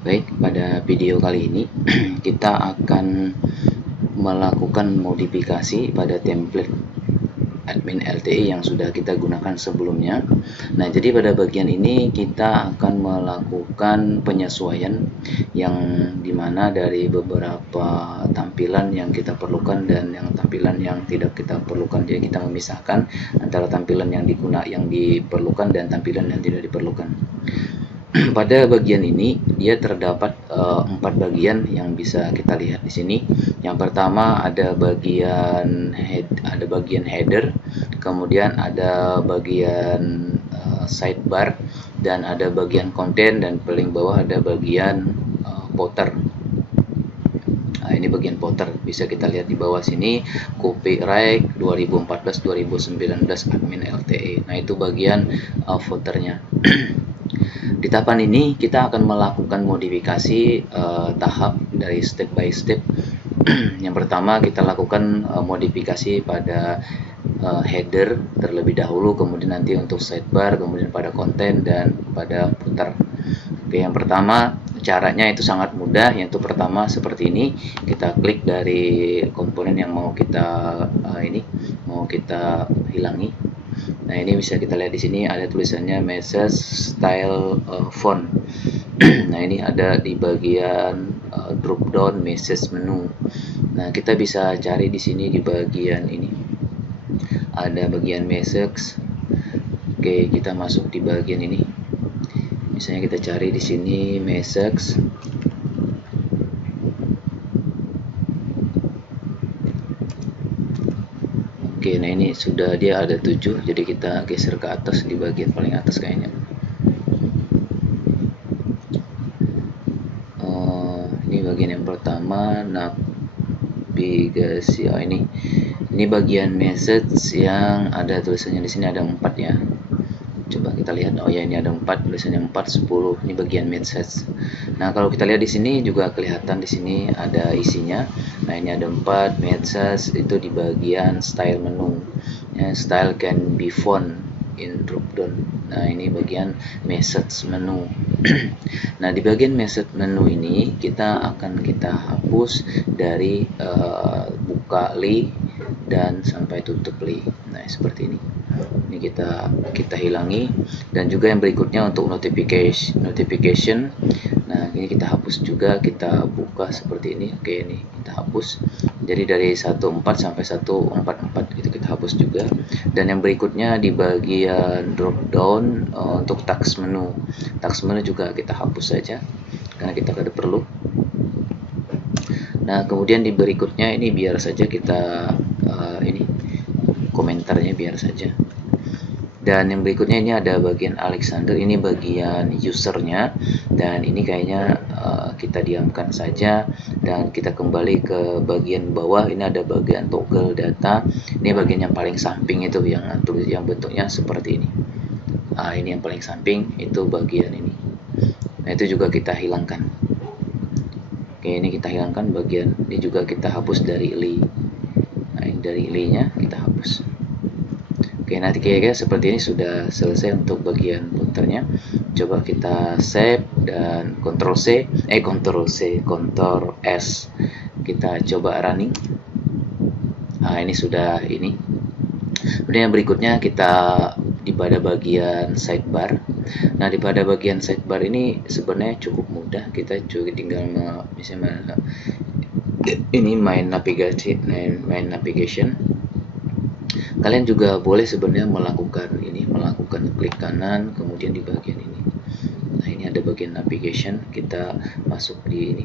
Baik, pada video kali ini kita akan melakukan modifikasi pada template admin LTE yang sudah kita gunakan sebelumnya. Nah, jadi pada bagian ini kita akan melakukan penyesuaian yang dimana dari beberapa tampilan yang kita perlukan dan yang tampilan yang tidak kita perlukan. Jadi kita memisahkan antara tampilan yang diperlukan dan tampilan yang tidak diperlukan. Pada bagian ini dia terdapat 4 bagian yang bisa kita lihat di sini. Yang pertama ada bagian header, kemudian ada bagian sidebar, dan ada bagian konten, dan paling bawah ada bagian footer. Nah, ini bagian footer, bisa kita lihat di bawah sini, copyright 2014-2019 admin LTE. Nah, itu bagian footernya. Di tahapan ini kita akan melakukan modifikasi tahap dari step by step. Yang pertama kita lakukan modifikasi pada header terlebih dahulu, kemudian nanti untuk sidebar, kemudian pada konten, dan pada footer. Oke, yang pertama caranya itu sangat mudah, yaitu pertama seperti ini, kita klik dari komponen yang mau kita hilangi. Nah, ini bisa kita lihat di sini ada tulisannya message style font. Nah, ini ada di bagian drop down message menu. Nah, kita bisa cari di sini di bagian ini. Ada bagian message. Oke, kita masuk di bagian ini. Misalnya kita cari di sini message. Oke, nah ini sudah dia ada 7, jadi kita geser ke atas di bagian paling atas kayaknya. Ini bagian yang pertama, navigasi. Ini bagian message yang ada tulisannya di sini ada 4 ya. Coba kita lihat. Oh ya, ini ada 4, tulisannya 4, 10. Ini bagian message. Nah, kalau kita lihat di sini juga kelihatan di sini ada isinya. Nah, ini ada 4 message, itu di bagian style menu. Ya, style can be found in drop down. Nah, ini bagian message menu. Nah, di bagian message menu ini kita hapus dari buka li dan sampai tutup li. Nah, seperti ini. Ini kita hilangi, dan juga yang berikutnya untuk notification. Nah, ini kita hapus juga, kita buka seperti ini. Oke, ini kita hapus. Jadi dari 14 sampai 144 itu kita hapus juga. Dan yang berikutnya di bagian drop down untuk task menu. Task menu juga kita hapus saja karena kita tidak perlu. Nah, kemudian di berikutnya ini biar saja kita ini komentarnya biar saja. Dan yang berikutnya ini ada bagian Alexander, ini bagian usernya, dan ini kayaknya kita diamkan saja, dan kita kembali ke bagian bawah. Ini ada bagian toggle data, ini bagian yang paling samping itu yang bentuknya seperti ini. Nah, ini yang paling samping itu bagian ini. Nah, itu juga kita hilangkan. Oke, ini kita hilangkan bagian ini, juga kita hapus dari li. Nah, ini dari li-nya kita hapus. Oke, nanti kira-kira seperti ini sudah selesai untuk bagian footernya. Coba kita save dan Ctrl S. Kita coba running. Nah, ini sudah ini. Kemudian yang berikutnya kita pada bagian sidebar. Nah, pada bagian sidebar ini sebenarnya cukup mudah. Kita juga tinggal misalnya ini main navigation. Kalian juga boleh sebenarnya melakukan klik kanan, kemudian di bagian ini. Nah, ini ada bagian navigation, kita masuk di ini.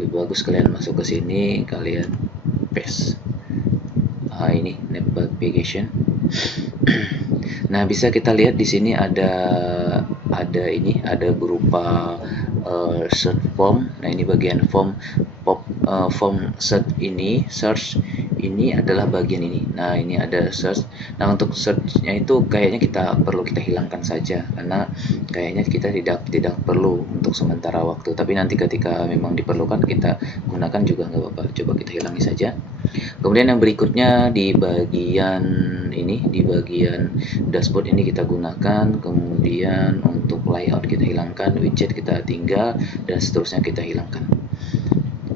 Lebih bagus kalian masuk ke sini, kalian paste. Nah, ini navigation. Nah, bisa kita lihat di sini ada berupa search form. Nah, ini bagian form. form search ini adalah bagian ini. Nah, ini ada search. Nah, untuk search-nya itu kayaknya perlu kita hilangkan saja karena kayaknya kita tidak perlu untuk sementara waktu. Tapi nanti ketika memang diperlukan kita gunakan juga nggak apa-apa. Coba kita hilangi saja. Kemudian yang berikutnya di bagian ini, di bagian dashboard ini kita gunakan. Kemudian untuk layout kita hilangkan, widget kita tinggal, dan seterusnya kita hilangkan.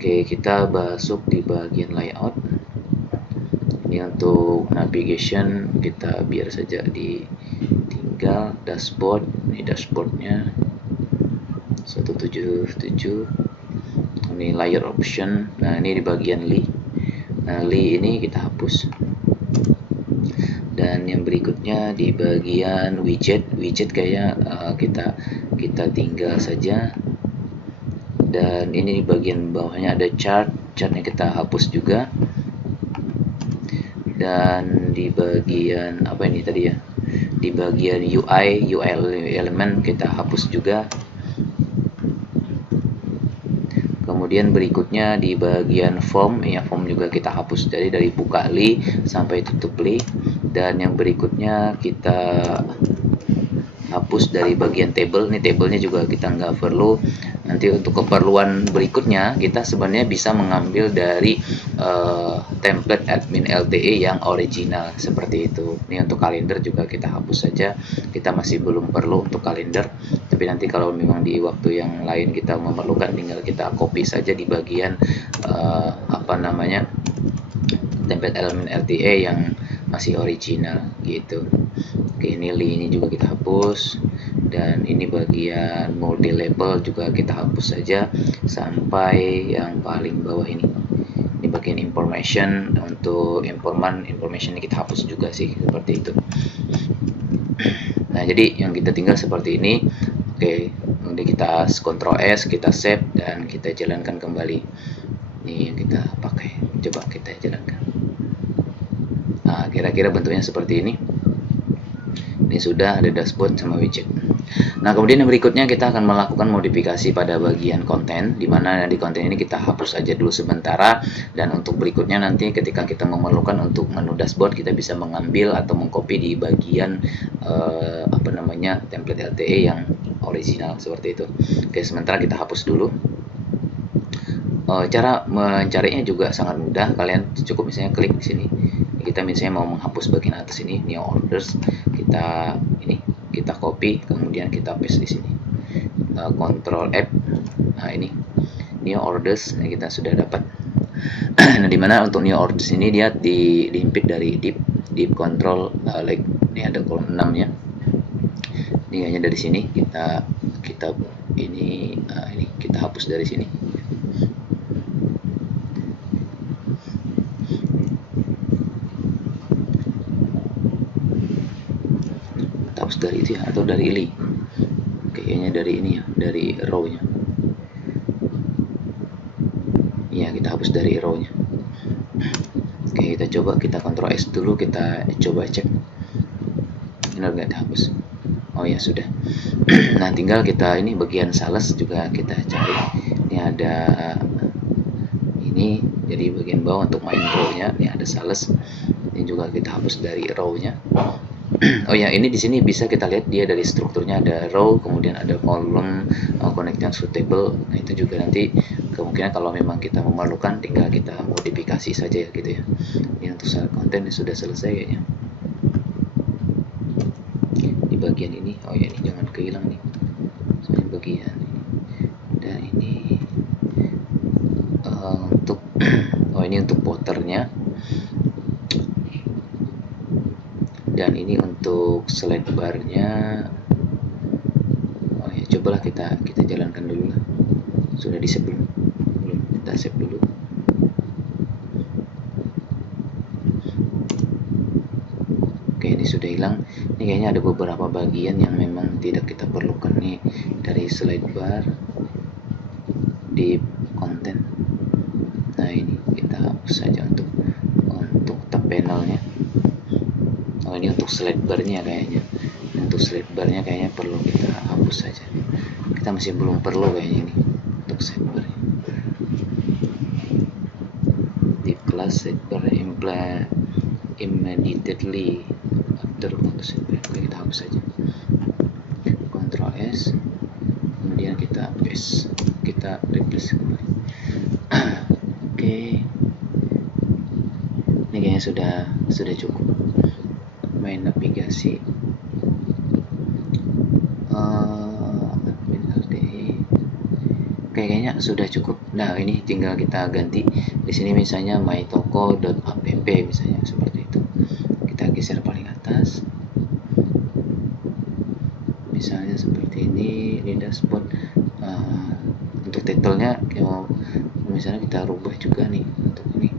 Oke, kita masuk di bagian layout. Ini untuk navigation kita biar saja ditinggal. Dashboard, ini dashboardnya 177. Ini layer option. Nah, ini di bagian li. Nah, li ini kita hapus. Dan yang berikutnya di bagian widget kayak kita tinggal saja. Dan ini di bagian bawahnya ada chartnya kita hapus juga. Dan di bagian apa ini tadi ya, di bagian UI element kita hapus juga. Kemudian berikutnya di bagian form, ya form juga kita hapus dari buka li sampai tutup li. Dan yang berikutnya kita hapus dari bagian table. Ini tablenya juga kita nggak perlu. Nanti untuk keperluan berikutnya kita sebenarnya bisa mengambil dari template admin LTE yang original seperti itu. Ini untuk kalender juga kita hapus saja. Kita masih belum perlu untuk kalender. Tapi nanti kalau memang di waktu yang lain kita memerlukan, tinggal kita copy saja di bagian template elemen LTE yang masih original gitu. Oke, ini juga kita hapus. Dan ini bagian multi label juga kita hapus saja sampai yang paling bawah ini. Ini bagian information. Untuk information ini kita hapus juga sih, seperti itu. Nah, jadi yang kita tinggal seperti ini. Oke, kemudian kita Ctrl S, kita save, dan kita jalankan kembali. Ini yang kita pakai. Coba kita jalankan. Nah, kira-kira bentuknya seperti ini. Ini sudah ada dashboard sama widget. Nah, kemudian yang berikutnya kita akan melakukan modifikasi pada bagian konten, di mana di konten ini kita hapus saja dulu sementara. Dan untuk berikutnya nanti ketika kita memerlukan untuk menu dashboard, kita bisa mengambil atau mengcopy di bagian template LTE yang original seperti itu. Oke, sementara kita hapus dulu. Cara mencarinya juga sangat mudah. Kalian cukup misalnya klik di sini. Kita misalnya mau menghapus bagian atas ini, new orders, kita copy, kemudian kita paste di sini. Ctrl F. Nah, ini new orders. Nah, kita sudah dapat. Nah, dimana untuk new orders ini dia diimpit dari div control ini ada kolom 6 ya. Ini hanya dari sini kita hapus dari sini. Hapus dari itu ya, atau dari li. Kayaknya dari ini ya, dari row-nya. Ya, kita hapus dari row-nya. Oke, kita coba, kita Ctrl S dulu, kita coba cek. Benar nggak dihapus? Oh ya, sudah. Nah, tinggal kita ini bagian sales juga kita cari. Ini ada ini, jadi bagian bawah untuk main row-nya. Ini ada sales. Ini juga kita hapus dari row-nya. Oh ya, ini di sini bisa kita lihat dia dari strukturnya ada row, kemudian ada column, connecting to table. Nah, itu juga nanti kemungkinan kalau memang kita memerlukan tinggal kita modifikasi saja ya gitu ya. Ini untuk syarat konten sudah selesai kayaknya. Di bagian ini, oh ya, ini jangan kehilang nih. Soalnya bagian ini. Dan ini ini untuk footernya. Dan ini untuk slide barnya. Oh ya, cobalah kita jalankan dulu lah. Sudah di save belum? Kita save dulu. Oke, ini sudah hilang. Ini kayaknya ada beberapa bagian yang memang tidak kita perlukan nih dari slide bar di konten. Nah, ini kita hapus saja untuk tab panelnya. Oh, ini untuk slide barnya kayaknya. Untuk slide barnya kayaknya perlu kita hapus saja. Kita masih belum perlu kayaknya ini untuk slide barnya. last set per immediately after setback. Kita hapus saja, Ctrl S, kemudian kita paste, kita replace kembali. Oke, ini kayaknya sudah cukup. Main navigasi admin LTE. Oke, kayaknya sudah cukup. Nah, ini tinggal kita ganti di sini, misalnya mytoko.app misalnya seperti itu. Kita geser paling atas, misalnya seperti ini di dashboard. Untuk title-nya misalnya kita rubah juga nih untuk ini,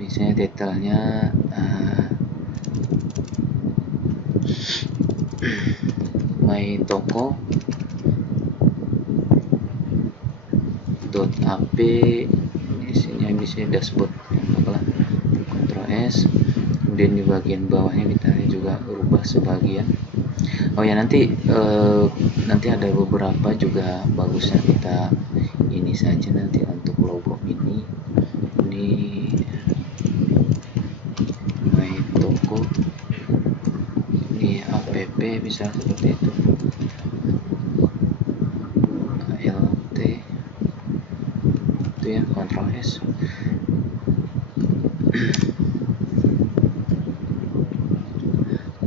misalnya title-nya mytoko.app, isinya misalnya dashboard, apalah. Ctrl S, kemudian di bagian bawahnya kita juga rubah sebagian. Oh ya, nanti ada beberapa juga bagusnya kita ini saja nanti untuk logo ini mytoko di app bisa seperti itu, LT itu ya, Ctrl S.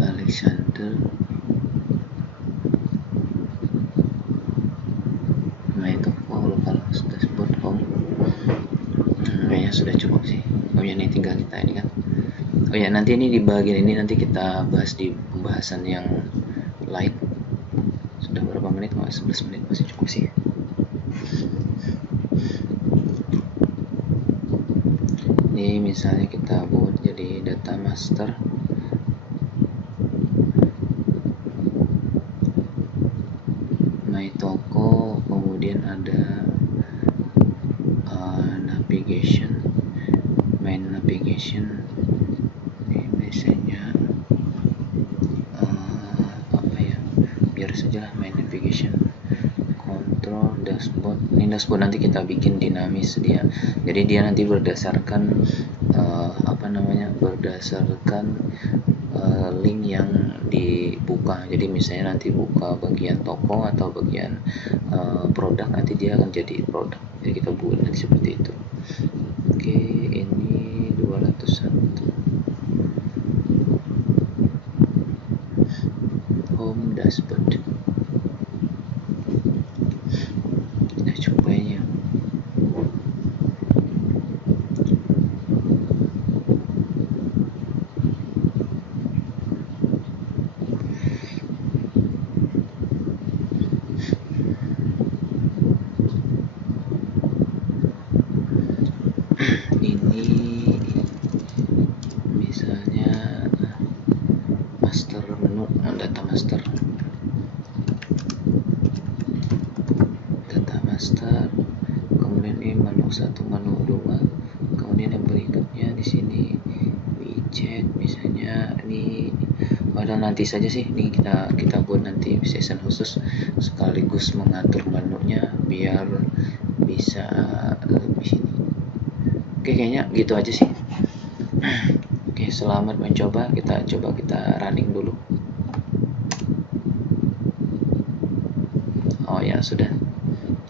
Alexander mytoko lokal dashboard home. Kayaknya sudah cukup sih. Oh ya, ini tinggal kita ini kan. Oh ya, nanti ini di bagian ini nanti kita bahas di pembahasan yang lain. Sudah berapa menit? 11 menit, masih cukup sih. Ini misalnya kita buat jadi data master. mytoko, kemudian ada navigation, main navigation. Ini biasanya apa ya, biar saja main navigation. Control dashboard, ini dashboard nanti kita bikin dinamis dia, jadi dia nanti berdasarkan berdasarkan link yang dibuka. Jadi misalnya nanti buka bagian toko atau bagian produk, nanti dia akan jadi produk. Jadi kita buat nanti seperti itu. Oke, ini 201 home dashboard. Kita coba ya. Ini misalnya master menu, data master, kemudian ini menu 1, menu 2, kemudian yang berikutnya di sini widget, misalnya ini padahal nanti saja sih, ini kita buat nanti session khusus sekaligus mengatur menunya biar bisa lebih ini. Oke, kayaknya gitu aja sih. Oke, selamat mencoba. Kita running dulu. Oh ya, sudah.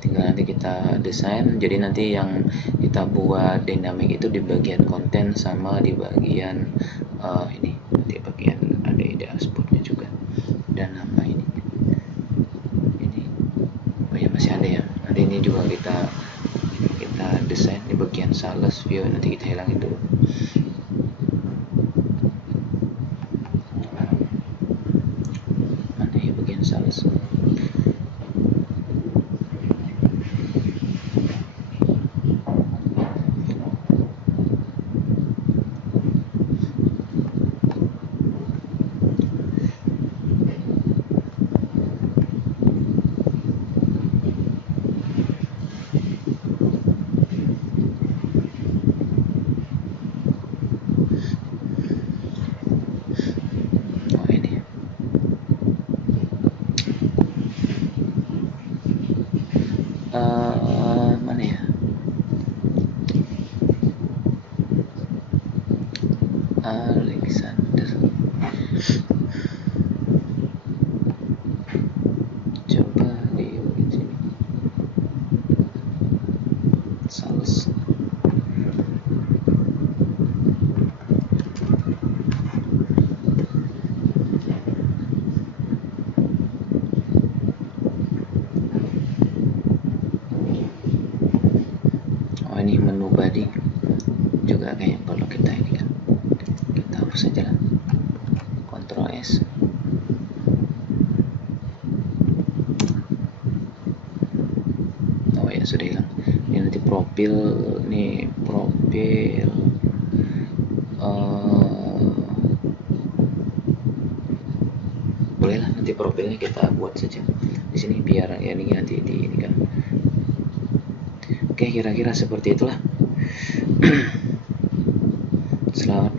Tinggal nanti kita desain. Jadi nanti yang kita buat dynamic itu di bagian konten sama di bagian ini, di bagian ada dashboardnya juga, dan nama ini. Oh ya, masih ada ya. Nanti ini juga kita desain di bagian sales view, nanti kita hilangin dulu. Mana ya bagian sales? Mana ya? ini menu body juga kayak perlu kita ini kan, kita hapus saja lah, Ctrl S. Oh ya, sudah hilang. Ini nanti profil, nih profil bolehlah nanti profilnya kita buat saja di sini biar ya ini nanti di ini kan. Oke, kira-kira seperti itulah. Selamat